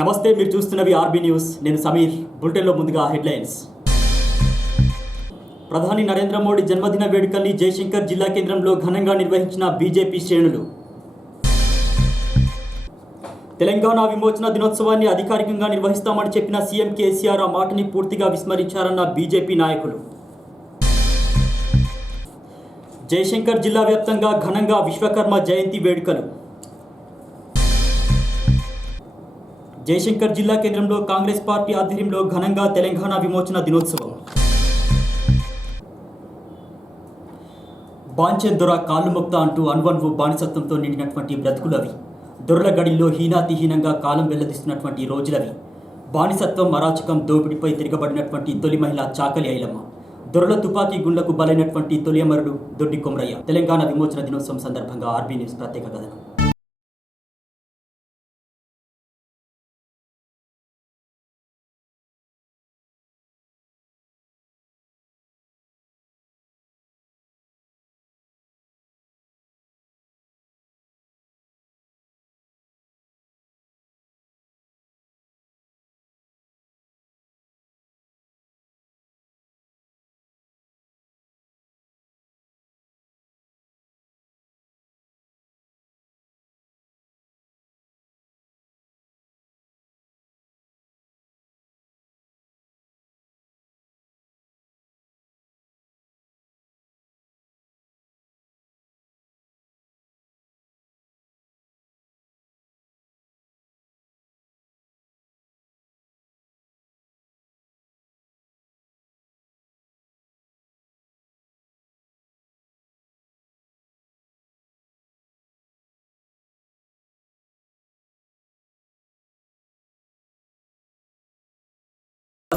నమస్తే, మీరు చూస్తున్నవి RB news. నేను సమీర్. బులెటిన్లో ముందుగా హెడ్లైన్స్. ప్రధాని నరేంద్ర మోడీ జన్మదిన వేడుకల్ని జయశంకర్ జిల్లా కేంద్రంలో ఘనంగా నిర్వహించిన బీజేపీ శ్రేణులు. తెలంగాణ విమోచన దినోత్సవాన్ని అధికారికంగా నిర్వహిస్తామని చెప్పిన సీఎం కేసీఆర్ ఆ మాటని పూర్తిగా విస్మరించారన్న బీజేపీ నాయకులు. జయశంకర్ జిల్లా వ్యాప్తంగా ఘనంగా విశ్వకర్మ జయంతి వేడుకలు. జయశంకర్ జిల్లా కేంద్రంలో కాంగ్రెస్ పార్టీ ఆధ్వర్యంలో ఘనంగా తెలంగాణ విమోచన దినోత్సవం. బాంచెన్ దొర కాళ్ళు మొక్త అంటూ అణువణువు బానిసత్వంతో నిండినటువంటి బ్రతుకులవి. దొరల గడిలో హీనాతిహీనంగా కాలం వెల్లదిస్తున్నటువంటి రోజులవి. బానిసత్వం, అరాచకం, దోపిడిపై తిరగబడినటువంటి తొలి మహిళ చాకలి ఐలమ్మ. దొరల తుపాకీ గుండ్లకు బలైనటువంటి తొలి అమరుడు దొడ్డి కొమరయ్య. తెలంగాణ విమోచన దినోత్సవం సందర్భంగా ఆర్బీ న్యూస్ ప్రత్యేక కథనం.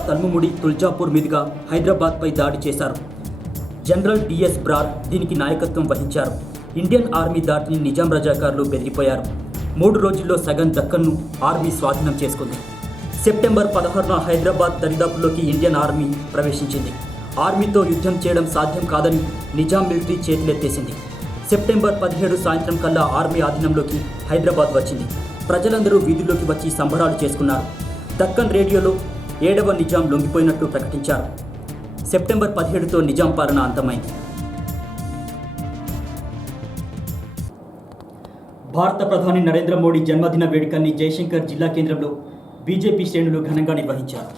తల్ముముడి తుల్జాపూర్ మీదుగా హైదరాబాద్పై దాడి చేశారు. జనరల్ డిఎస్ బ్రార్ దీనికి నాయకత్వం వహించారు. ఇండియన్ ఆర్మీ దాడిని నిజాం రజాకారులు బెదిరిపోయారు. 3 రోజుల్లో సగం దక్కన్ను ఆర్మీ స్వాధీనం చేసుకుంది. సెప్టెంబర్ 16న హైదరాబాద్ దరిదాపుల్లోకి ఇండియన్ ఆర్మీ ప్రవేశించింది. ఆర్మీతో యుద్ధం చేయడం సాధ్యం కాదని నిజాం మిలిటరీ చేతులెత్తేసింది. సెప్టెంబర్ 17 సాయంత్రం కల్లా ఆర్మీ ఆధీనంలోకి హైదరాబాద్ వచ్చింది. ప్రజలందరూ వీధుల్లోకి వచ్చి సంబరాలు చేసుకున్నారు. దక్కన్ రేడియోలో 7వ నిజాం లొంగిపోయినట్లు ప్రకటించారు. సెప్టెంబర్ 17తో నిజాం పాలన అంతమైంది. భారత ప్రధాని నరేంద్ర మోడీ జన్మదిన వేడుకల్ని జయశంకర్ జిల్లా కేంద్రంలో బీజేపీ శ్రేణులు ఘనంగా నిర్వహించారు.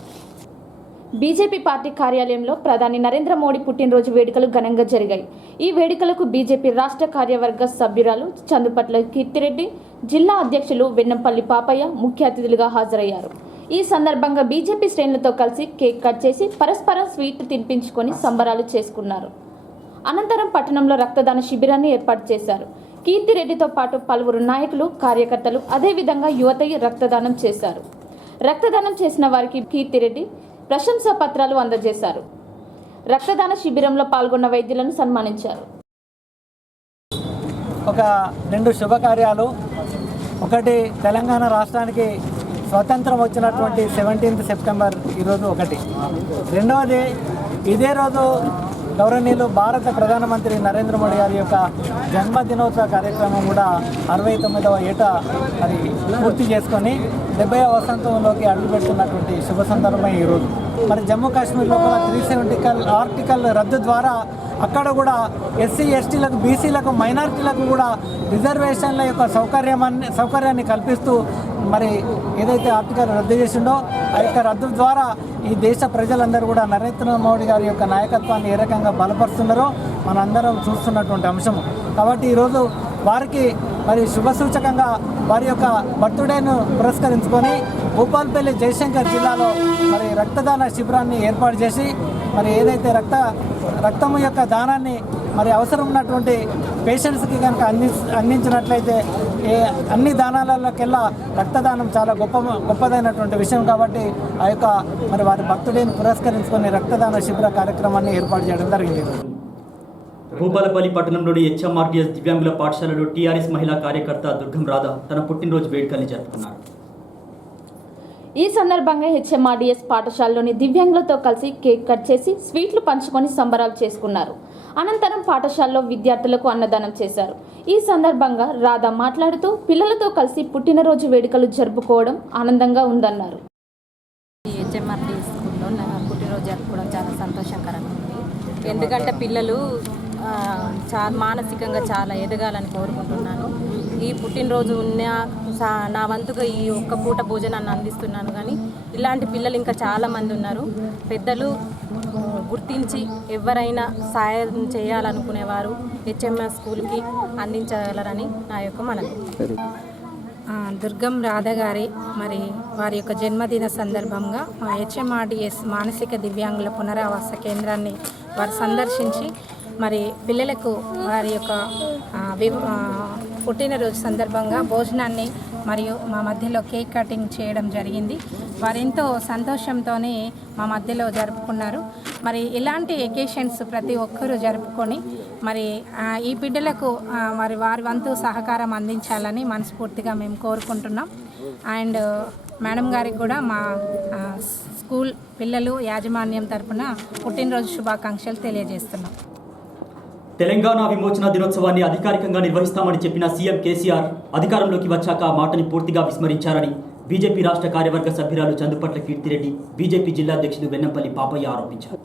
బీజేపీ పార్టీ కార్యాలయంలో ప్రధాని నరేంద్ర మోడీ పుట్టినరోజు వేడుకలు ఘనంగా జరిగాయి. ఈ వేడుకలకు బీజేపీ రాష్ట్ర కార్యవర్గ సభ్యురాలు చందుపట్ల కీర్తిరెడ్డి, జిల్లా అధ్యక్షులు వెన్నంపల్లి పాపయ్య ముఖ్య అతిథులుగా హాజరయ్యారు. ఈ సందర్భంగా బీజేపీ శ్రేణులతో కలిసి కేక్ కట్ చేసి పరస్పరం స్వీట్ తినిపించుకొని సంబరాలు చేసుకున్నారు. అనంతరం పట్టణంలో రక్తదాన శిబిరాన్ని ఏర్పాటు చేశారు. కీర్తిరెడ్డితో పాటు పలువురు నాయకులు, కార్యకర్తలు, అదేవిధంగా యువత రక్తదానం చేశారు. రక్తదానం చేసిన వారికి కీర్తిరెడ్డి ప్రశంసా పత్రాలు అందజేశారు. రక్తదాన శిబిరంలో పాల్గొన్న వైద్యులను సన్మానించారు. ఒక 2 శుభకార్యాలు. ఒకటి, తెలంగాణ రాష్ట్రానికి స్వతంత్రం వచ్చినటువంటి 17th సెప్టెంబర్ ఈరోజు ఒకటి. రెండవది, ఇదే రోజు గౌరవనీయులు భారత ప్రధానమంత్రి నరేంద్ర మోడీ గారి యొక్క జన్మదినోత్సవ కార్యక్రమం కూడా 69వ ఏట మరి పూర్తి చేసుకొని 70వ వసంతంలోకి అడుగుపెడుతున్నటువంటి శుభ సందర్భం ఈరోజు. మరి జమ్మూ కాశ్మీర్లో కూడా 370 ఆర్టికల్ రద్దు ద్వారా అక్కడ కూడా ఎస్సీ ఎస్టీలకు, బీసీలకు, మైనారిటీలకు కూడా రిజర్వేషన్ల యొక్క సౌకర్యాన్ని కల్పిస్తూ మరి ఏదైతే ఆర్టికల్ రద్దు చేసిండో ఆ యొక్క రద్దు ద్వారా ఈ దేశ ప్రజలందరూ కూడా నరేంద్ర మోడీ గారి యొక్క నాయకత్వాన్ని ఏ రకంగా బలపరుస్తున్నారో మనందరం చూస్తున్నటువంటి అంశము. కాబట్టి ఈరోజు వారికి మరి శుభసూచకంగా వారి యొక్క బర్త్డేను పురస్కరించుకొని భూపాల్పల్లి జయశంకర్ జిల్లాలో మరి రక్తదాన శిబిరాన్ని ఏర్పాటు చేసి మరి ఏదైతే రక్తము యొక్క దానాన్ని మరి అవసరం ఉన్నటువంటి పేషెంట్స్కి కనుక అందించినట్లయితే అన్ని దానాలలోకెల్లా రక్తదానం చాలా గొప్పదైనటువంటి విషయం. కాబట్టి ఆ యొక్క మరి వారి బర్త్డేని పురస్కరించుకొని రక్తదాన శిబిర కార్యక్రమాన్ని ఏర్పాటు చేయడం జరిగింది. భూపాలపల్లి పట్టణంలోని హెచ్ఎంఆర్టీఎస్ దివ్యాంగుల పాఠశాలలో టీఆర్ఎస్ మహిళా కార్యకర్త దుర్గం రాధ తన పుట్టినరోజు వేడుకల్ని జరుపుకున్నారు. ఈ సందర్భంగా హెచ్ఎంఆర్టీఎస్ పాఠశాలలోని దివ్యాంగులతో కలిసి కేక్ కట్ చేసి స్వీట్లు పంచుకొని సంబరాలు చేసుకున్నారు. అనంతరం పాఠశాలలో విద్యార్థులకు అన్నదానం చేశారు. ఈ సందర్భంగా రాధా మాట్లాడుతూ పిల్లలతో కలిసి పుట్టినరోజు వేడుకలు జరుపుకోవడం ఆనందంగా ఉందన్నారు. హెచ్ఎంఆర్టీ స్కూల్లో నా పుట్టినరోజు జరుపుకోవడం చాలా సంతోషకరంగా ఉంది. ఎందుకంటే పిల్లలు మానసికంగా చాలా ఎదగాలని కోరుకుంటున్నాను. ఈ పుట్టినరోజు నా వంతుగా ఈ ఒక్క పూట భోజనాన్ని అందిస్తున్నాను. కానీ ఇలాంటి పిల్లలు ఇంకా చాలామంది ఉన్నారు. పెద్దలు గుర్తించి ఎవరైనా సాయం చేయాలనుకునేవారు హెచ్ఎంఆర్ స్కూల్కి అందించగలరని నా యొక్క మనవి. దుర్గం రాధ గారి వారి యొక్క జన్మదిన సందర్భంగా మా హెచ్ఎంఆర్డిఎస్ మానసిక దివ్యాంగుల పునరావాస కేంద్రాన్ని వారు సందర్శించి పిల్లలకు వారి యొక్క పుట్టినరోజు సందర్భంగా భోజనాన్ని మరియు మా మధ్యలో కేక్ కటింగ్ చేయడం జరిగింది. వారెంతో సంతోషంతోనే మా మధ్యలో జరుపుకున్నారు. ఇలాంటి ఎకేషన్స్ ప్రతి ఒక్కరూ జరుపుకొని ఈ బిడ్డలకు వారి వంతు సహకారం అందించాలని మనస్ఫూర్తిగా మేము కోరుకుంటున్నాం. అండ్ మేడం గారికి కూడా మా స్కూల్ పిల్లలు యాజమాన్యం తరపున పుట్టినరోజు శుభాకాంక్షలు తెలియజేస్తున్నాం. తెలంగాణ విమోచన దినోత్సవాన్ని అధికారికంగా నిర్వహిస్తామని చెప్పిన సీఎం కేసీఆర్ అధికారంలోకి వచ్చాక మాటని పూర్తిగా విస్మరించారని బీజేపీ రాష్ట్ర కార్యవర్గ సభ్యురాలు చందుపట్ల కీర్తిరెడ్డి, బీజేపీ జిల్లా అధ్యక్షుడు వెన్నంపల్లి పాపయ్య ఆరోపించారు.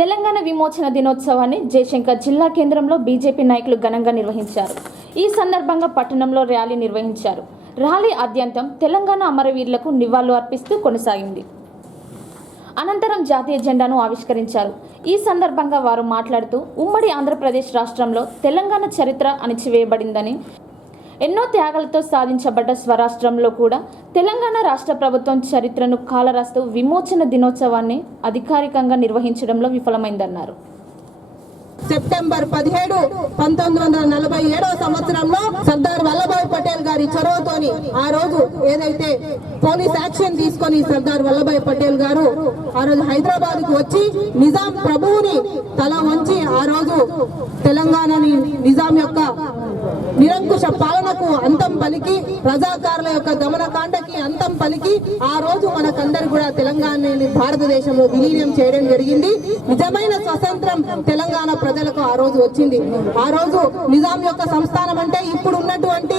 తెలంగాణ విమోచన దినోత్సవాన్ని జయశంకర్ జిల్లా కేంద్రంలో బీజేపీ నాయకులు ఘనంగా నిర్వహించారు. ఈ సందర్భంగా పట్టణంలో ర్యాలీ నిర్వహించారు. ర్యాలీ ఆద్యంతం తెలంగాణ అమరవీరులకు నివాళులు అర్పిస్తూ కొనసాగింది. అనంతరం జాతీయ జెండాను ఆవిష్కరించారు. ఈ సందర్భంగా వారు మాట్లాడుతూ ఉమ్మడి ఆంధ్రప్రదేశ్ రాష్ట్రంలో తెలంగాణ చరిత్ర అణిచివేయబడిందని, ఎన్నో త్యాగాలతో సాధించబడ్డ స్వరాష్ట్రంలో కూడా తెలంగాణ రాష్ట్ర ప్రభుత్వం చరిత్రను కాలరాస్తూ విమోచన దినోత్సవాన్ని అధికారికంగా నిర్వహించడంలో విఫలమైందన్నారు. సెప్టెంబర్ 17, 1947 సంవత్సరంలో సర్దార్ వల్లభాయ్ పటేల్ గారి చొరవతోని ఆ రోజు ఏదైతే పోలీస్ యాక్షన్ తీసుకొని సర్దార్ వల్లభాయ్ పటేల్ గారు ఆ రోజు హైదరాబాద్ కు వచ్చి నిజాం ప్రభువుని తల వంచి ఆ రోజు తెలంగాణని నిజాం యొక్క నిరంకుశ పాలనకు అంతం పలికి, ప్రజాకారుల యొక్క దమనకాండకి అంతం పలికి ఆ రోజు మనకందరు కూడా తెలంగాణని భారతదేశంలో విలీనం చేయడం జరిగింది. నిజమైన స్వతంత్రం తెలంగాణ ప్రజలకు ఆ రోజు వచ్చింది. ఆ రోజు నిజాం యొక్క సంస్థానం అంటే ఇప్పుడు ఉన్నటువంటి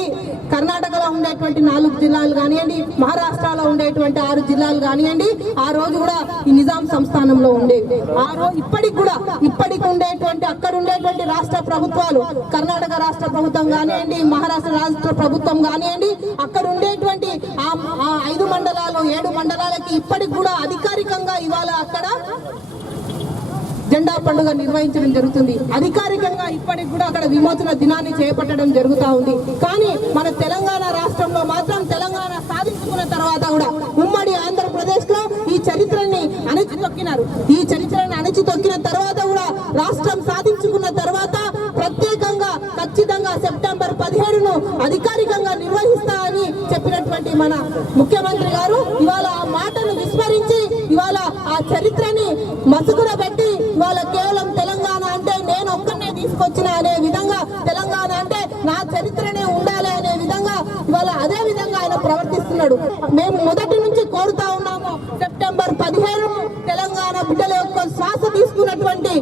కర్ణాటకలో ఉండేటువంటి 4 జిల్లాలు కానివ్వండి, మహారాష్ట్రలో ఉండేటువంటి 6 జిల్లాలు కానివ్వండి, ఆ రోజు కూడా ఈ నిజాం సంస్థానంలో ఉండేవి. ఆ రోజు ఇప్పటికి ఉండేటువంటి అక్కడ ఉండేటువంటి రాష్ట్ర ప్రభుత్వాలు, కర్ణాటక రాష్ట్ర ప్రభుత్వం కానివ్వండి, మహారాష్ట్ర రాష్ట్ర ప్రభుత్వం కానివ్వండి, అక్కడ ఉండేటువంటి ఆ 5 మండలాలు 7 మండలాలకి ఇప్పటికి కూడా అధికారికంగా ఇవాళ అక్కడ జెండా పండుగ నిర్వహించడం జరుగుతుంది. అధికారికంగా ఇప్పటికి కూడా అక్కడ విమోచన దినాన్ని చేపట్టడం జరుగుతూ ఉంది. కానీ మన తెలంగాణ రాష్ట్రంలో మాత్రం తెలంగాణ సాధించుకున్న తర్వాత కూడా ఉమ్మడి ఆంధ్రప్రదేశ్ లో ఈ చరిత్రని అణచితొక్కినారు. ఈ చరిత్రను అణచితొక్కిన తర్వాత కూడా రాష్ట్రం సాధించుకున్న తర్వాత ప్రత్యేకంగా ఖచ్చితంగా సెప్టెంబర్ 17ను అధికారికంగా నిర్వహిస్తా అని చెప్పినటువంటి మన ముఖ్యమంత్రి గారు ఇవాళ ఆ మాటను విస్మరించి ఇవాళ ఆ చరిత్రని మసుగుడ పెట్టి ఇవాళ కేవలం తెలంగాణ అంటే నేను ఒక్కనే తీసుకొచ్చిన అనే విధంగా, తెలంగాణ అంటే నా చరిత్రనే ఉండాలి అనే విధంగా ఇవాళ అదే విధంగా ఆయన ప్రవర్తిస్తున్నాడు. మేము మొదటి నుంచి కోరుతా ఉన్నాము, సెప్టెంబర్ 17 తెలంగాణ బిడ్డల యొక్క శ్వాస తీసుకున్నటువంటి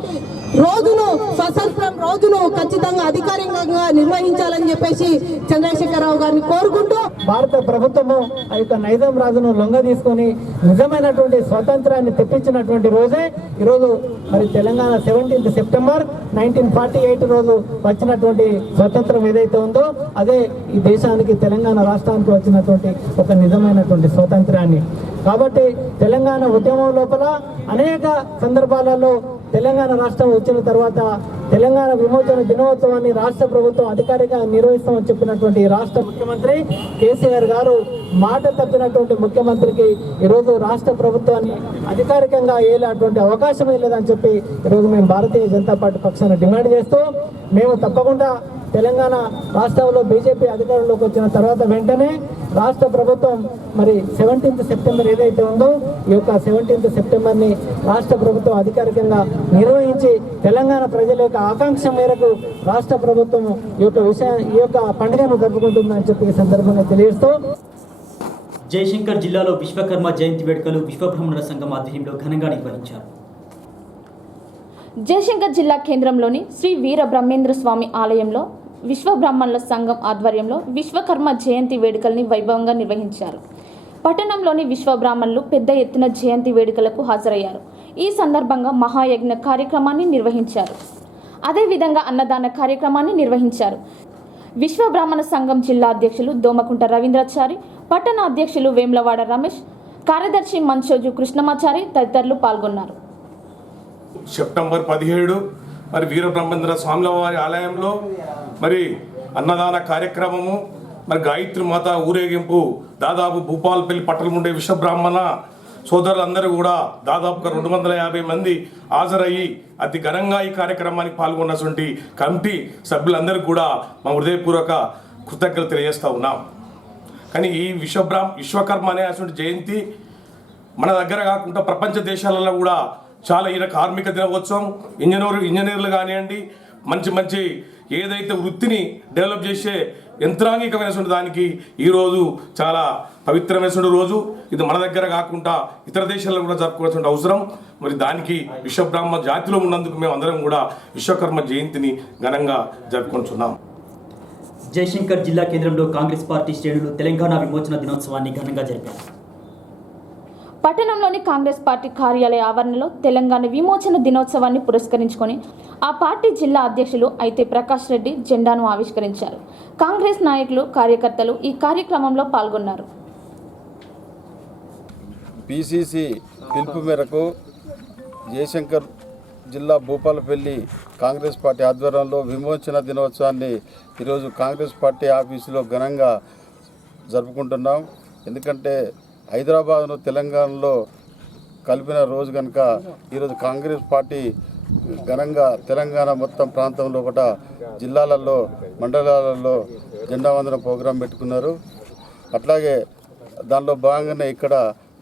రోజును, స్వతంత్రం రోజును ఖచ్చితంగా అధికారికంగా నిర్వహించాలని చెప్పేసి చంద్రశేఖరరావు గారిని కోరుకుంటూ భారత ప్రభుత్వము ఆ యొక్క నైజాం రాజును లొంగ తీసుకొని నిజమైనటువంటి స్వతంత్రాన్ని తెప్పించినటువంటి రోజే ఈరోజు తెలంగాణ 17th సెప్టెంబర్ 1948 రోజు వచ్చినటువంటి స్వతంత్రం ఏదైతే ఉందో అదే ఈ దేశానికి తెలంగాణ రాష్ట్రానికి వచ్చినటువంటి ఒక నిజమైనటువంటి స్వతంత్రాన్ని. కాబట్టి తెలంగాణ ఉద్యమం లోపల అనేక సందర్భాలలో తెలంగాణ రాష్ట్రం వచ్చిన తర్వాత తెలంగాణ విమోచన దినోత్సవాన్ని రాష్ట్ర ప్రభుత్వం అధికారికంగా నిర్వహిస్తామని చెప్పినటువంటి రాష్ట్ర ముఖ్యమంత్రి కేసీఆర్ గారు మాట తప్పినటువంటి ముఖ్యమంత్రికి ఈరోజు రాష్ట్ర ప్రభుత్వాన్ని అధికారికంగా ఏలేటువంటి అవకాశం లేదని చెప్పి ఈరోజు మేము భారతీయ జనతా పార్టీ పక్షాన డిమాండ్ చేస్తూ మేము తప్పకుండా తెలంగాణ రాష్ట్రంలో బీజేపీ అధికారంలోకి వచ్చిన తర్వాత వెంటనే రాష్ట్ర ప్రభుత్వం 17th సెప్టెంబర్ ఏదైతే ఉందో ఈ యొక్క 17th సెప్టెంబర్ని రాష్ట్ర ప్రభుత్వం అధికారికంగా నిర్వహించి తెలంగాణ ప్రజల యొక్క ఆకాంక్ష మేరకు రాష్ట్ర ప్రభుత్వం ఈ యొక్క పండుగను జరుపుకుంటుందని చెప్పి ఈ సందర్భంగా తెలియజేస్తూ జయశంకర్ జిల్లాలో విశ్వకర్మ జయంతి వేడుకలు విశ్వబ్రాహ్మణుల సంఘం ఆధ్వర్యంలో ఘనంగా నిర్వహించారు. జయశంకర్ జిల్లా కేంద్రంలోని శ్రీ వీర బ్రహ్మేంద్ర స్వామి ఆలయంలో విశ్వ బ్రాహ్మణుల సంఘం ఆధ్వర్యంలో విశ్వకర్మ జయంతి వేడుకల్ని వైభవంగా నిర్వహించారు. పట్టణంలోని విశ్వ బ్రాహ్మణులు పెద్ద ఎత్తున జయంతి వేడుకలకు హాజరయ్యారు. ఈ సందర్భంగా మహాయజ్ఞ కార్యక్రమాన్ని నిర్వహించారు. అదేవిధంగా అన్నదాన కార్యక్రమాన్ని నిర్వహించారు. విశ్వ బ్రాహ్మణ సంఘం జిల్లా అధ్యక్షులు దోమకుంట రవీంద్రాచారి, పట్టణ అధ్యక్షులు వేములవాడ రమేష్, కార్యదర్శి మంచోజు కృష్ణమాచారి తదితరులు పాల్గొన్నారు. సెప్టెంబర్ 17 మరి వీరబ్రహ్మేంద్ర స్వాముల వారి ఆలయంలో మరి అన్నదాన కార్యక్రమము, మరి గాయత్రి మాత ఊరేగింపు, దాదాపు భూపాలపల్లి పట్టణం ఉండే విశ్వబ్రాహ్మణ సోదరులందరూ కూడా దాదాపుగా 250 మంది హాజరయ్యి అతి ఘనంగా ఈ కార్యక్రమానికి పాల్గొన్నటువంటి కమిటీ సభ్యులందరికీ కూడా మా హృదయపూర్వక కృతజ్ఞతలు తెలియజేస్తూ ఉన్నాం. కానీ ఈ విశ్వకర్మ అనేటువంటి జయంతి మన దగ్గర కాకుండా ప్రపంచ దేశాలలో కూడా చాలా ఈయన కార్మిక దినోత్సవం, ఇంజనీర్లు కానివ్వండి, మంచి ఏదైతే వృత్తిని డెవలప్ చేసే యంత్రాంగికమైనటువంటి దానికి ఈరోజు చాలా పవిత్రమైనటువంటి రోజు. ఇది మన దగ్గర కాకుండా ఇతర దేశాల్లో కూడా జరుపుకోవాల్సిన అవసరం. మరి దానికి విశ్వబ్రాహ్మణ జాతిలో ఉన్నందుకు మేము అందరం కూడా విశ్వకర్మ జయంతిని ఘనంగా జరుపుకుంటున్నాం. జయశంకర్ జిల్లా కేంద్రంలో కాంగ్రెస్ పార్టీ శ్రేణులు తెలంగాణ విమోచన దినోత్సవాన్ని ఘనంగా జరిపారు. పట్టణంలోని కాంగ్రెస్ పార్టీ కార్యాలయ ఆవరణలో తెలంగాణ విమోచన దినోత్సవాన్ని పురస్కరించుకొని ఆ పార్టీ జిల్లా అధ్యక్షులు అయితే ప్రకాష్ రెడ్డి జెండాను ఆవిష్కరించారు. కాంగ్రెస్ నాయకులు, కార్యకర్తలు ఈ కార్యక్రమంలో పాల్గొన్నారు. పిసిసి పిలుపు మేరకు జయశంకర్ జిల్లా భూపాలపల్లి కాంగ్రెస్ పార్టీ ఆధ్వర్యంలో విమోచన దినోత్సవాన్ని ఈరోజు కాంగ్రెస్ పార్టీ ఆఫీసులో ఘనంగా జరుపుకుంటున్నాం. ఎందుకంటే హైదరాబాద్ను తెలంగాణలో కలిపిన రోజు కనుక ఈరోజు కాంగ్రెస్ పార్టీ ఘనంగా తెలంగాణ మొత్తం ప్రాంతంలో ఒకట జిల్లాలలో, మండలాలలో జెండా వందన ప్రోగ్రాం పెట్టుకున్నారు. అట్లాగే దానిలో భాగంగానే ఇక్కడ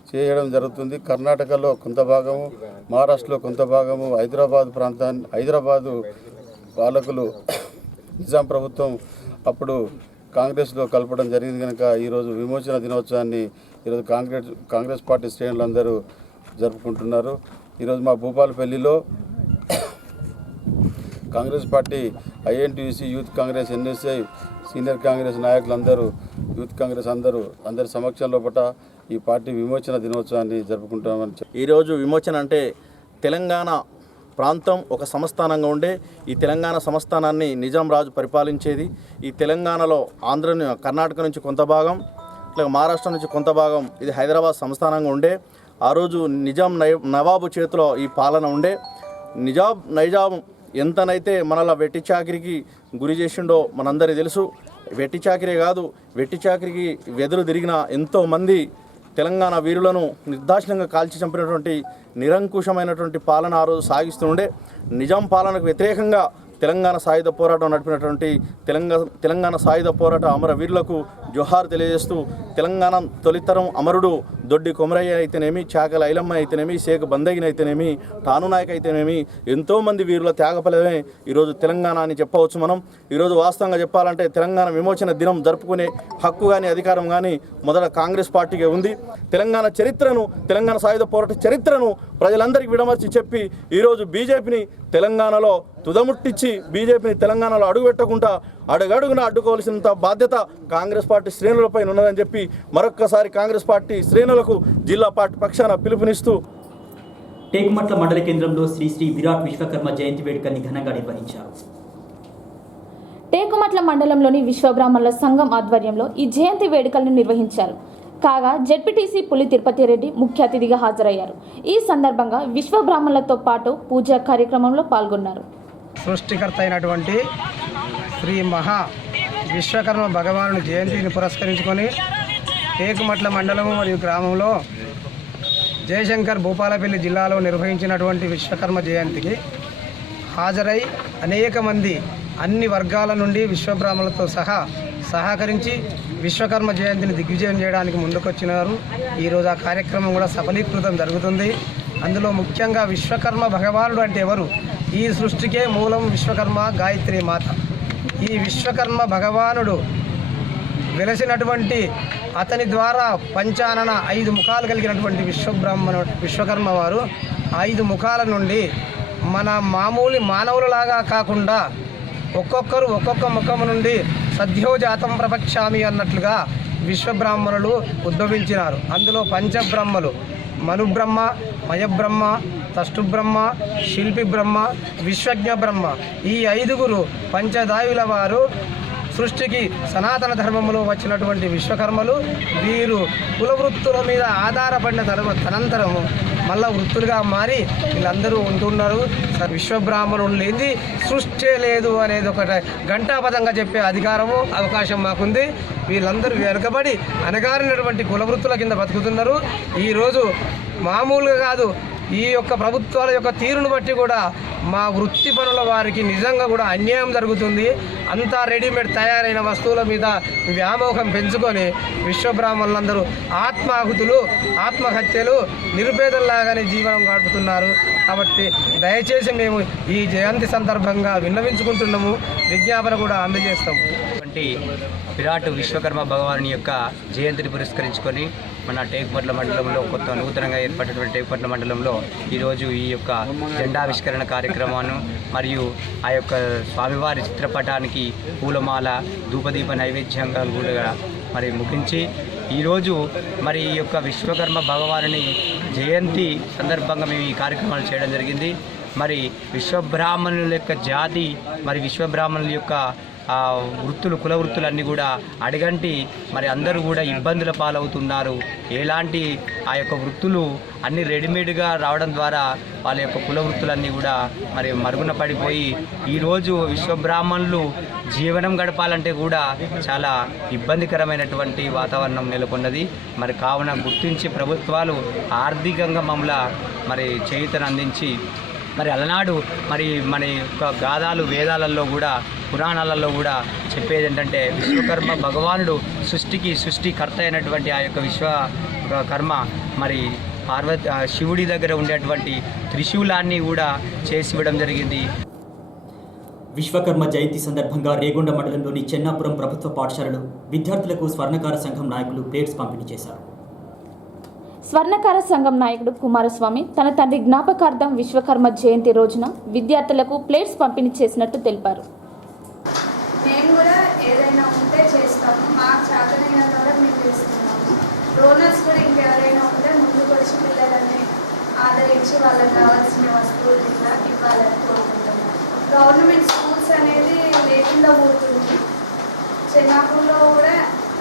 చేయడం జరుగుతుంది. కర్ణాటకలో కొంత భాగము, మహారాష్ట్రలో కొంత భాగము, హైదరాబాదు పాలకులు నిజాం ప్రభుత్వం అప్పుడు కాంగ్రెస్లో కలపడం జరిగింది కనుక ఈరోజు విమోచన దినోత్సవాన్ని ఈరోజు కాంగ్రెస్ పార్టీ శ్రేణులందరూ జరుపుకుంటున్నారు. ఈరోజు మా భూపాలపల్లిలో Congress party INTUC, youth Congress, NSI, senior Congress నాయకులందరూ, యూత్ కాంగ్రెస్ అందరి సమక్షంలో పట ఈ పార్టీ విమోచన దినోత్సవాన్ని జరుపుకుంటామని. ఈరోజు విమోచన అంటే తెలంగాణ ప్రాంతం ఒక సంస్థానంగా ఉండే ఈ తెలంగాణ సంస్థానాన్ని నిజాం రాజు పరిపాలించేది. ఈ తెలంగాణలో కర్ణాటక నుంచి కొంత భాగం, ఇట్లా మహారాష్ట్ర నుంచి కొంత భాగం ఇది హైదరాబాద్ సంస్థానంగా ఉండే. ఆ రోజు నిజాం నవాబు చేతిలో ఈ పాలన ఉండే. నైజాం ఎంతనైతే మనలా వెట్టి చాకిరికి గురి చేసిండో మనందరికీ తెలుసు. వెట్టి చాకిరే కాదు, వెట్టి చాకిరికి వెదురు తిరిగిన ఎంతోమంది తెలంగాణ వీరులను నిర్దాక్షిణ్యంగా కాల్చి చంపినటువంటి నిరంకుశమైనటువంటి పాలన ఆ రోజు సాగిస్తుండే. నిజాం పాలనకు వ్యతిరేకంగా తెలంగాణ సాయుధ పోరాటం నడిపినటువంటి తెలంగాణ సాయుధ పోరాట అమరవీరులకు జోహార్ తెలియజేస్తూ తెలంగాణ తొలితరం అమరుడు దొడ్డి కొమరయ్య అయితేనేమి, చాకల ఐలమ్మ అయితేనేమి, షేక్ బందగిన అయితేనేమి, టాను నాయక్ అయితేనేమి ఎంతోమంది వీరుల త్యాగఫలమే ఈరోజు తెలంగాణ అని చెప్పవచ్చు మనం. ఈరోజు వాస్తవంగా చెప్పాలంటే తెలంగాణ విమోచన దినం జరుపుకునే హక్కు కానీ అధికారం కానీ మొదట కాంగ్రెస్ పార్టీకే ఉంది. తెలంగాణ చరిత్రను, తెలంగాణ సాయుధ పోరాట చరిత్రను ప్రజలందరికీ విడమర్చి చెప్పి ఈరోజు బీజేపీని తెలంగాణలో తుదముట్టించి బీజేపీని తెలంగాణలో అడుగుపెట్టకుండా అడుగడుగున అడ్డుకోవాల్సినంత బాధ్యత కాంగ్రెస్ పార్టీ శ్రేణులపై ఉన్నదని చెప్పి మరొక్కసారి కాంగ్రెస్ పార్టీ శ్రేణులకు జిల్లా పార్టీ పక్షాన పిలుపునిస్తూ టేకుమట్ల మండల కేంద్రంలో శ్రీ విరాట్ విశ్వకర్మ జయంతి వేడుకల్ని ఘనంగా నిర్వహించారు. టేకుమట్ల మండలంలోని విశ్వబ్రాహ్మణుల సంఘం ఆధ్వర్యంలో ఈ జయంతి వేడుకలను నిర్వహించారు. కాగా జెడ్పీటీసీ పులి తిరుపతి రెడ్డి ముఖ్య అతిథిగా హాజరయ్యారు. ఈ సందర్భంగా విశ్వబ్రాహ్మణులతో పాటు పూజా కార్యక్రమంలో పాల్గొన్నారు. సృష్టికర్త అయినటువంటి శ్రీ మహా విశ్వకర్మ భగవానుని జయంతిని పురస్కరించుకొని టేకుమట్ల మండలము మరియు గ్రామంలో జయశంకర్ భూపాలపల్లి జిల్లాలో నిర్వహించినటువంటి విశ్వకర్మ జయంతికి హాజరై అనేక మంది అన్ని వర్గాల నుండి విశ్వబ్రాహ్మణులతో సహకరించి విశ్వకర్మ జయంతిని దిగ్విజయం చేయడానికి ముందుకొచ్చినారు. ఈరోజు ఆ కార్యక్రమం కూడా సఫలీకృతం జరుగుతుంది. అందులో ముఖ్యంగా విశ్వకర్మ భగవానుడు అంటే ఎవరు? ఈ సృష్టికే మూలం విశ్వకర్మ గాయత్రి మాత. ఈ విశ్వకర్మ భగవానుడు వెలసినటువంటి అతని ద్వారా పంచానన 5 ముఖాలు కలిగినటువంటి విశ్వకర్మ వారు 5 ముఖాల నుండి మన మామూలు మానవులలాగా కాకుండా ఒక్కొక్కరు ఒక్కొక్క ముఖము నుండి సద్యోజాతం ప్రపక్షామి అన్నట్లుగా విశ్వబ్రాహ్మణులు ఉద్భవించినారు. అందులో పంచబ్రహ్మలు మనుబ్రహ్మ, మయబ్రహ్మ, తష్టుబ్రహ్మ, శిల్పి బ్రహ్మ, విశ్వజ్ఞ బ్రహ్మ, ఈ 5గురు పంచదాయుల వారు సృష్టికి సనాతన ధర్మములో వచ్చినటువంటి విశ్వకర్మలు. వీరు కులవృత్తుల మీద ఆధారపడిన తనంతరము మళ్ళా వృత్తులుగా మారి వీళ్ళందరూ ఉంటున్నారు. విశ్వబ్రాహ్మణులు లేని సృష్టి లేదు అనేది ఒక ఘంటాపదంగా చెప్పే అధికారము అవకాశం మాకుంది. వీళ్ళందరూ వెనుకబడి అణగారినటువంటి కులవృత్తుల కింద బతుకుతున్నారు. ఈరోజు మామూలుగా కాదు, ఈ యొక్క ప్రభుత్వాల యొక్క తీరును బట్టి కూడా మా వృత్తి పనుల వారికి నిజంగా కూడా అన్యాయం జరుగుతుంది. అంతా రెడీమేడ్ తయారైన వస్తువుల మీద వ్యామోహం పెంచుకొని విశ్వబ్రాహ్మణులందరూ ఆత్మాహుతులు, ఆత్మహత్యలు, నిరుపేదల్లాగానే జీవనం గడుపుతున్నారు. కాబట్టి దయచేసి మేము ఈ జయంతి సందర్భంగా విన్నవించుకుంటున్నాము, విజ్ఞాపన కూడా అందజేస్తాము. విరాట్ విశ్వకర్మ భగవాను యొక్క జయంతిని పురస్కరించుకొని మన టేకుపట్ల మండలంలో కొత్త నూతనంగా ఏర్పడినటువంటి టేకుపట్ల మండలంలో ఈరోజు ఈ యొక్క జెండావిష్కరణ కార్యక్రమాన్ని మరియు ఆ యొక్క స్వామివారి చిత్రపటానికి పూలమాల, ధూపదీప నైవేద్యంగా కూడా మరి ముగించి ఈరోజు మరి ఈ యొక్క విశ్వకర్మ భగవానుని జయంతి సందర్భంగా మేము ఈ కార్యక్రమాలు చేయడం జరిగింది. మరి విశ్వబ్రాహ్మణుల యొక్క జాతి, మరి విశ్వబ్రాహ్మణుల యొక్క వృత్తులు, కుల వృత్తులన్నీ కూడా అడగంటి మరి అందరూ కూడా ఇబ్బందుల పాలవుతున్నారు. ఎలాంటి ఆ యొక్క వృత్తులు అన్ని రెడీమేడ్గా రావడం ద్వారా వాళ్ళ యొక్క కుల వృత్తులన్నీ కూడా మరి మరుగున పడిపోయి ఈరోజు విశ్వబ్రాహ్మణులు జీవనం గడపాలంటే కూడా చాలా ఇబ్బందికరమైనటువంటి వాతావరణం నెలకొన్నది. మరి కావున గుర్తించి ప్రభుత్వాలు ఆర్థికంగా మమ్మల్ని మరి చేయూతను అందించి మరి అలనాడు మరి మన యొక్క గాథాలు, వేదాలలో కూడా, పురాణాలలో కూడా చెప్పేది ఏంటంటే విశ్వకర్మ భగవానుడు సృష్టికర్త అయినటువంటి ఆ యొక్క విశ్వకర్మ మరి శివుడి దగ్గర ఉండేటువంటి త్రిశూలాన్ని కూడా చేసి ఇవ్వడం జరిగింది. విశ్వకర్మ జయంతి సందర్భంగా రేగొండ మండలంలోని చెన్నాపురం ప్రభుత్వ పాఠశాలలో విద్యార్థులకు స్వర్ణకార సంఘం నాయకులు ప్లేట్స్ పంపిణీ చేశారు. స్వర్ణకార సంఘం నాయకుడు కుమారస్వామి తన తండ్రి జ్ఞాపకార్థం విశ్వకర్మ జయంతి రోజున విద్యార్థులకు ప్లేట్స్ పంపిణీ చేసినట్టు తెలిపారు. మేము కూడా ఏదైనా ఉంటే చేస్తాము, మాకు చేతనైనంత వరకు మేము చేస్తున్నాము. డోనర్స్ కూడా ఇంకెవరైనా ఉంటే ముందుకు వచ్చి పిల్లలని ఆదరించి వాళ్ళకి కావాల్సిన వస్తువులు ఇట్లా ఇవ్వాలని కోరుకుంటున్నాము. గవర్నమెంట్ స్కూల్స్ అనేది లేకుండా పోతుంది. చెన్నాపూర్లో కూడా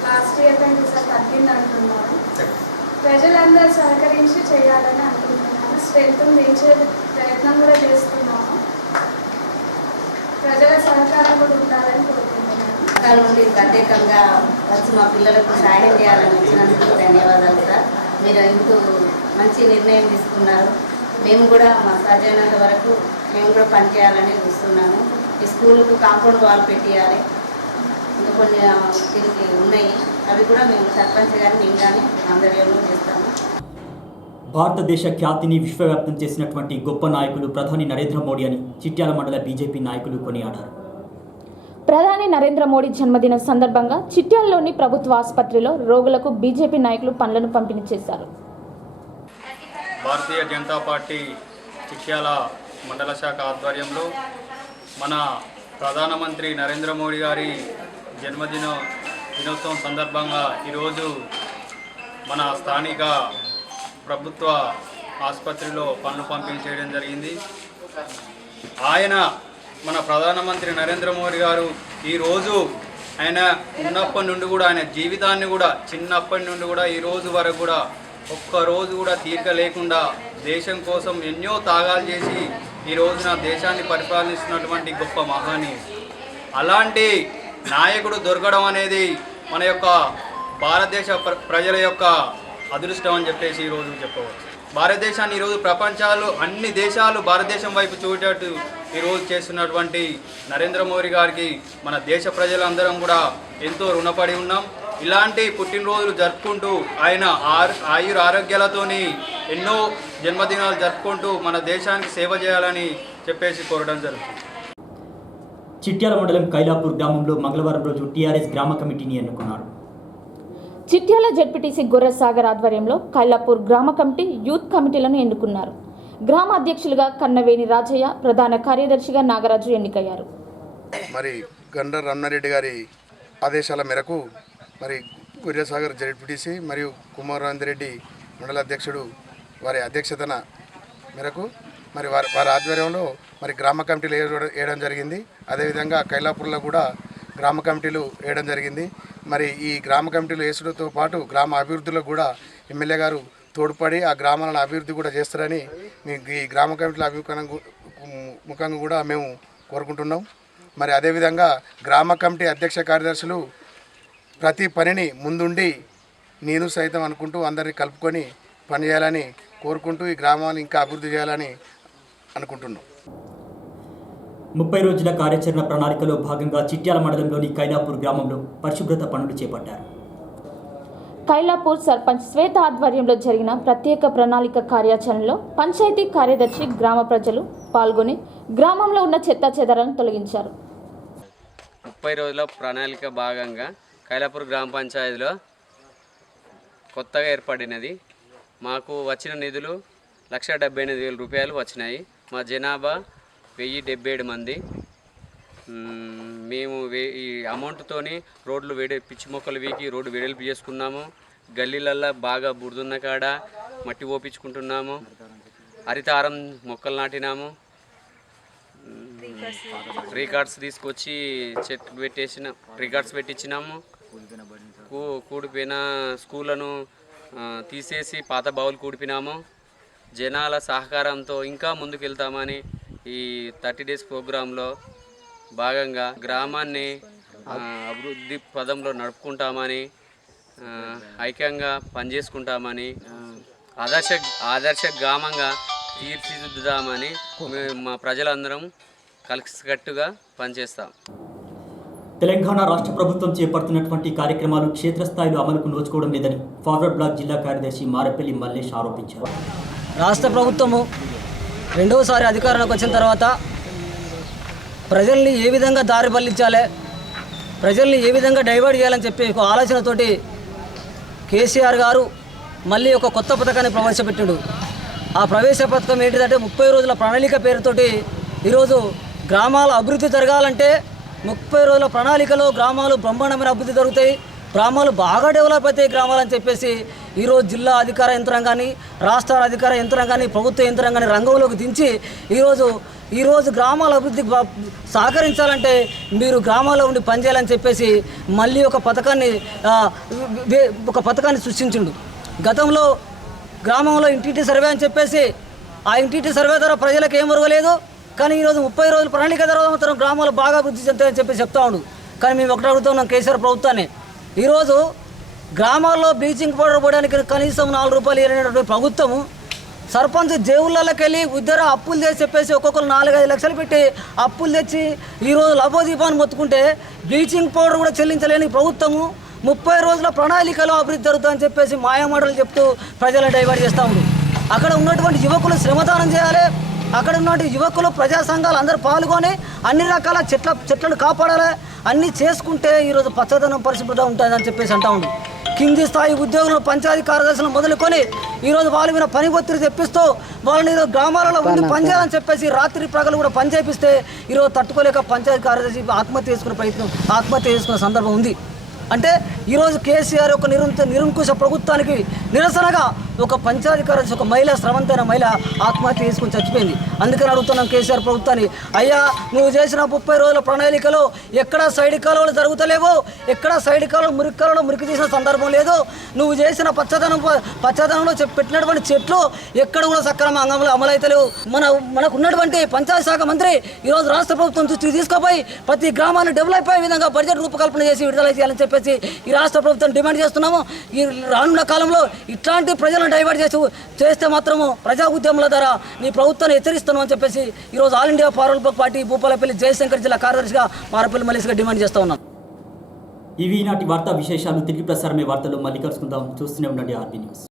లాస్ట్ ఇయర్ కంటే ఈసారి తగ్గింది అంటున్నారు. ప్రజలందరూ సహకరించి చేయాలని అనుకుంటున్నాను. స్ట్రెంత్ పెంచే ప్రయత్నం కూడా చేస్తున్నాము. ప్రజల సహకారం కూడా ఉండాలని కోరుకుంటున్నాను. అక్కడ నుండి ప్రత్యేకంగా వచ్చి మా పిల్లలకు సహాయం చేయాలని వచ్చినందుకు ధన్యవాదాలు సార్. మీరు ఎంతో మంచి నిర్ణయం తీసుకున్నారు. మేము కూడా మా సాధ్యమైనంత వరకు మేము కూడా పనిచేయాలని చూస్తున్నాము. ఈ స్కూల్కు కాంపౌండ్ వాల్ పెట్టియాలి, ఇంకా కొన్ని దీనికి ఉన్నాయి, అవి కూడా మేము సర్పంచ్ గారిని మేము కానీ ఆంధ్రప్రదేశ్లో చేస్తాము. భారతదేశ ఖ్యాతిని విశ్వవ్యాప్తం చేసినటువంటి గొప్ప నాయకులు ప్రధాని నరేంద్ర మోడీ అని చిట్యాల మండల బీజేపీ నాయకులు కొనియాడారు. ప్రధాని నరేంద్ర మోడీ జన్మదినం సందర్భంగా చిట్యాలలోని ప్రభుత్వ ఆసుపత్రిలో రోగులకు బీజేపీ నాయకులు పండ్లను పంపిణీ చేశారు. భారతీయ జనతా పార్టీ చిట్యాల మండల శాఖ ఆధ్వర్యంలో మన ప్రధానమంత్రి నరేంద్ర మోడీ గారి దినోత్సవం సందర్భంగా ఈరోజు మన స్థానిక ప్రభుత్వ ఆసుపత్రిలో పనులు పంపిణీ చేయడం జరిగింది. మన ప్రధానమంత్రి నరేంద్ర మోడీ గారు ఈరోజు ఆయన ఉన్నప్పటి నుండి కూడా, ఆయన జీవితాన్ని కూడా చిన్నప్పటి నుండి కూడా ఈ రోజు వరకు కూడా ఒక్కరోజు కూడా తీరిక లేకుండా దేశం కోసం ఎన్నో త్యాగాలు చేసి ఈ రోజున దేశాన్ని పరిపాలిస్తున్నటువంటి గొప్ప మహానీయుడు. అలాంటి నాయకుడు దొరకడం అనేది మన యొక్క భారతదేశ ప్రజల యొక్క అదృష్టం అని చెప్పేసి ఈరోజు చెప్పవచ్చు. భారతదేశాన్ని ఈరోజు ప్రపంచాలు అన్ని దేశాలు భారతదేశం వైపు చూడేటట్టు ఈరోజు చేస్తున్నటువంటి నరేంద్ర మోడీ గారికి మన దేశ ప్రజలందరం కూడా ఎంతో రుణపడి ఉన్నాం. ఇలాంటి పుట్టినరోజులు జరుపుకుంటూ ఆయన ఆయుర ఆరోగ్యాలతోని ఎన్నో జన్మదినాలు జరుపుకుంటూ మన దేశానికి సేవ చేయాలని చెప్పేసి కోరడం జరుగుతుంది. చిట్యాల మండలం కైలాపూర్ గ్రామంలో మంగళవారం రోజు టీఆర్ఎస్ గ్రామ కమిటీని ఎన్నుకున్నారు. చిట్యాల జెడ్పీటీసీ గొర్రెసాగర్ ఆధ్వర్యంలో కైలాపూర్ గ్రామ కమిటీ, యూత్ కమిటీలను ఎన్నుకున్నారు. గ్రామ అధ్యక్షులుగా కన్నవేణి రాజయ్య, ప్రధాన కార్యదర్శిగా నాగరాజు ఎన్నికయ్యారు. మరి గండ్ర రమణారెడ్డి గారి ఆదేశాల మేరకు మరి గుర్రసాగర్ జెడ్పీటీసీ మరియు కుమారానంద రెడ్డి మండల అధ్యక్షుడు వారి అధ్యక్షతన మేరకు మరి వారి ఆధ్వర్యంలో మరి గ్రామ కమిటీలు వేయడం జరిగింది. అదేవిధంగా కైలాపూర్లో కూడా గ్రామ కమిటీలు వేయడం జరిగింది. మరి ఈ గ్రామ కమిటీలు వేసడంతో పాటు గ్రామ అభివృద్ధిలో కూడా ఎమ్మెల్యే గారు తోడ్పడి ఆ గ్రామాలను అభివృద్ధి కూడా చేస్తారని ఈ గ్రామ కమిటీల ముఖంగా కూడా మేము కోరుకుంటున్నాం. మరి అదేవిధంగా గ్రామ కమిటీ అధ్యక్ష కార్యదర్శులు ప్రతి పనిని ముందుండి నేను సైతం అనుకుంటూ అందరినీ కలుపుకొని పనిచేయాలని కోరుకుంటూ ఈ గ్రామాన్ని ఇంకా అభివృద్ధి చేయాలని అనుకుంటున్నాం. 30 రోజుల కార్యాచరణ ప్రణాళికలో భాగంగా చిట్యాల మండలంలోని కైలాపూర్ గ్రామంలో పరిశుభ్రత పనులు చేపట్టారు. కైలాపూర్ సర్పంచ్ శ్వేత ఆధ్వర్యంలో జరిగిన ప్రత్యేక ప్రణాళిక కార్యాచరణలో పంచాయతీ కార్యదర్శి, గ్రామ ప్రజలు పాల్గొని గ్రామంలో ఉన్న చెత్తా చెదారాలను తొలగించారు. 30 రోజుల ప్రణాళిక భాగంగా కైలాపూర్ గ్రామ పంచాయతీలో కొత్తగా ఏర్పడినది. మాకు వచ్చిన నిధులు 1,78,000 రూపాయలు వచ్చినాయి. మా జనాభా 1,077 మంది. మేము ఈ అమౌంట్తోని రోడ్లు పిచ్చి మొక్కలు వీకి రోడ్డు వెడల్పు చేసుకున్నాము. గల్లీలల్లో బాగా బురదున్న కాడ మట్టి ఓపించుకుంటున్నాము. హరితారం మొక్కలు నాటినాము. రికార్డ్స్ తీసుకొచ్చి చెట్లు రికార్డ్స్ పెట్టించినాము. కూడిపోయిన స్కూళ్ళను తీసేసి పాత బావులు కూడిపినాము. జనాల సహకారంతో ఇంకా ముందుకు వెళ్తామని ఈ 30 డేస్ ప్రోగ్రాంలో భాగంగా గ్రామాన్ని అభివృద్ధి పదంలో నడుపుకుంటామని, ఐక్యంగా పనిచేసుకుంటామని, ఆదర్శ గ్రామంగా తీర్చిదిద్దుదామని మా ప్రజలందరం కలిసికట్టుగా పనిచేస్తాం. తెలంగాణ రాష్ట్ర ప్రభుత్వం చేపడుతున్నటువంటి కార్యక్రమాలు క్షేత్రస్థాయిలో అమలుకు నోచుకోవడం లేదని ఫార్వర్డ్ బ్లాక్ జిల్లా కార్యదర్శి మారెపల్లి మల్లేష్ ఆరోపించారు. రాష్ట్ర ప్రభుత్వము రెండవసారి అధికారంలోకి వచ్చిన తర్వాత ప్రజల్ని ఏ విధంగా దారి పల్లించాలి, ప్రజల్ని ఏ విధంగా డైవర్ట్ చేయాలని చెప్పి ఒక ఆలోచనతోటి కేసీఆర్ గారు మళ్ళీ ఒక కొత్త పథకాన్ని ప్రవేశపెట్టాడు. ఆ ప్రవేశ పథకం ఏంటిదంటే 30 రోజుల ప్రణాళిక పేరుతోటి ఈరోజు గ్రామాల అభివృద్ధి జరగాలంటే 30 రోజుల ప్రణాళికలో గ్రామాలు బ్రహ్మాండమైన అభివృద్ధి జరుగుతాయి, గ్రామాలు బాగా డెవలప్ అవుతాయి గ్రామాలని చెప్పేసి ఈరోజు జిల్లా అధికార యంత్రాంగాన్ని, రాష్ట్ర అధికార యంత్రాంగాన్ని, ప్రభుత్వ యంత్రాంగాన్ని రంగంలోకి దించి ఈరోజు గ్రామాల అభివృద్ధికి సహకరించాలంటే మీరు గ్రామాల్లో ఉండి పనిచేయాలని చెప్పేసి మళ్ళీ ఒక పథకాన్ని సృష్టించిండు. గతంలో గ్రామంలో ఇంటింటి సర్వే అని చెప్పేసి ఆ ఇంటింటి సర్వే ద్వారా ప్రజలకు ఏం ఒరగలేదు. కానీ ఈరోజు 30 రోజుల ప్రణాళిక ద్వారా మాత్రం గ్రామాలు బాగా అభివృద్ధి చెందుతాయని చెప్పి చెప్తా ఉండు. కానీ మేము ఒకటి అడుగుతున్నాం కేసీఆర్ ప్రభుత్వాన్ని, ఈరోజు గ్రామాల్లో బ్లీచింగ్ పౌడర్ పోయడానికి కనీసం 4 రూపాయలు ఇవ్వలేనటువంటి ప్రభుత్వము సర్పంచ్ జేవులకి వెళ్ళి ఇద్దరు అప్పులు చేసి చెప్పేసి ఒక్కొక్కరు 4-5 లక్షలు పెట్టి అప్పులు తెచ్చి ఈరోజు లభోదీపాన్ని మొత్తుకుంటే బ్లీచింగ్ పౌడర్ కూడా చెల్లించలేని ప్రభుత్వము 30 రోజుల ప్రణాళికలో అభివృద్ధి జరుగుతుందని చెప్పేసి మాయమాటలు చెప్తూ ప్రజలను డైవర్ట్ చేస్తూ ఉంది. అక్కడ ఉన్నటువంటి యువకులు శ్రమదానం చేయాలి, అక్కడ ఉన్నటువంటి యువకులు ప్రజా సంఘాలు అందరూ పాల్గొని అన్ని రకాల చెట్లను కాపాడాలి, అన్నీ చేసుకుంటే ఈరోజు పచ్చదనం పరిశుభ్రత ఉంటుందని చెప్పేసి అంటా ఉంది. కింది స్థాయి ఉద్యోగులను పంచాయతీ కార్యదర్శులను మొదలుకొని ఈరోజు వాళ్ళ మీద పని ఒత్తిడి తెప్పిస్తూ వాళ్ళని గ్రామాలలో ఉండి పనిచేయాలని చెప్పేసి రాత్రి ప్రజలు కూడా పని చేపిస్తే ఈరోజు తట్టుకోలేక పంచాయతీ కార్యదర్శి ఆత్మహత్య చేసుకునే సందర్భం ఉంది. అంటే ఈరోజు కేసీఆర్ ఒక నిరంకుశ ప్రభుత్వానికి నిరసనగా ఒక పంచాయతీ కార్యదర్శి, ఒక మహిళ, స్రవంతైన మహిళ ఆత్మహత్య చేసుకుని చచ్చిపోయింది. అందుకని అడుగుతున్నాం కేసీఆర్ ప్రభుత్వాన్ని, అయ్యా నువ్వు చేసిన 30 రోజుల ప్రణాళికలో ఎక్కడా సైడ్ కాలువలు జరుగుతలేవు, ఎక్కడా సైడ్ కాలువలు మురికి చేసిన సందర్భం లేదు. నువ్వు చేసిన పచ్చదనంలో పెట్టినటువంటి చెట్లు ఎక్కడ కూడా సక్రమంగా అమలైతలేవు. మనకు ఉన్నటువంటి పంచాయతీ శాఖ మంత్రి ఈరోజు రాష్ట్ర ప్రభుత్వం దృష్టికి తీసుకుపోయి ప్రతి గ్రామాన్ని డెవలప్ అయ్యే విధంగా బడ్జెట్ రూపకల్పన చేసి విడుదల చేయాలని చెప్పేసి ఈ రాష్ట్ర ప్రభుత్వం డిమాండ్ చేస్తున్నాము. ఈ రానున్న కాలంలో ఇట్లాంటి ప్రజలను డైవర్ట్ చేస్తే మాత్రము ప్రజా ఉద్యమాల ద్వారా నీ ప్రభుత్వాన్ని హెచ్చరిస్తున్నాం అని చెప్పేసి ఈరోజు All India Forward Bloc party Bhupalpally Jayashankar జిల్లా కార్యదర్శిగా మారపల్లి మల్లేష్గా డిమాండ్ చేస్తూ ఉన్నాం. ఇవి ఈనాటి వార్తా విశేషాలు. తిరిగి ప్రసారమే వార్తలు మళ్ళీ కలుసుకుందాం. చూస్తూనే ఉండండి ఆర్బీ న్యూస్.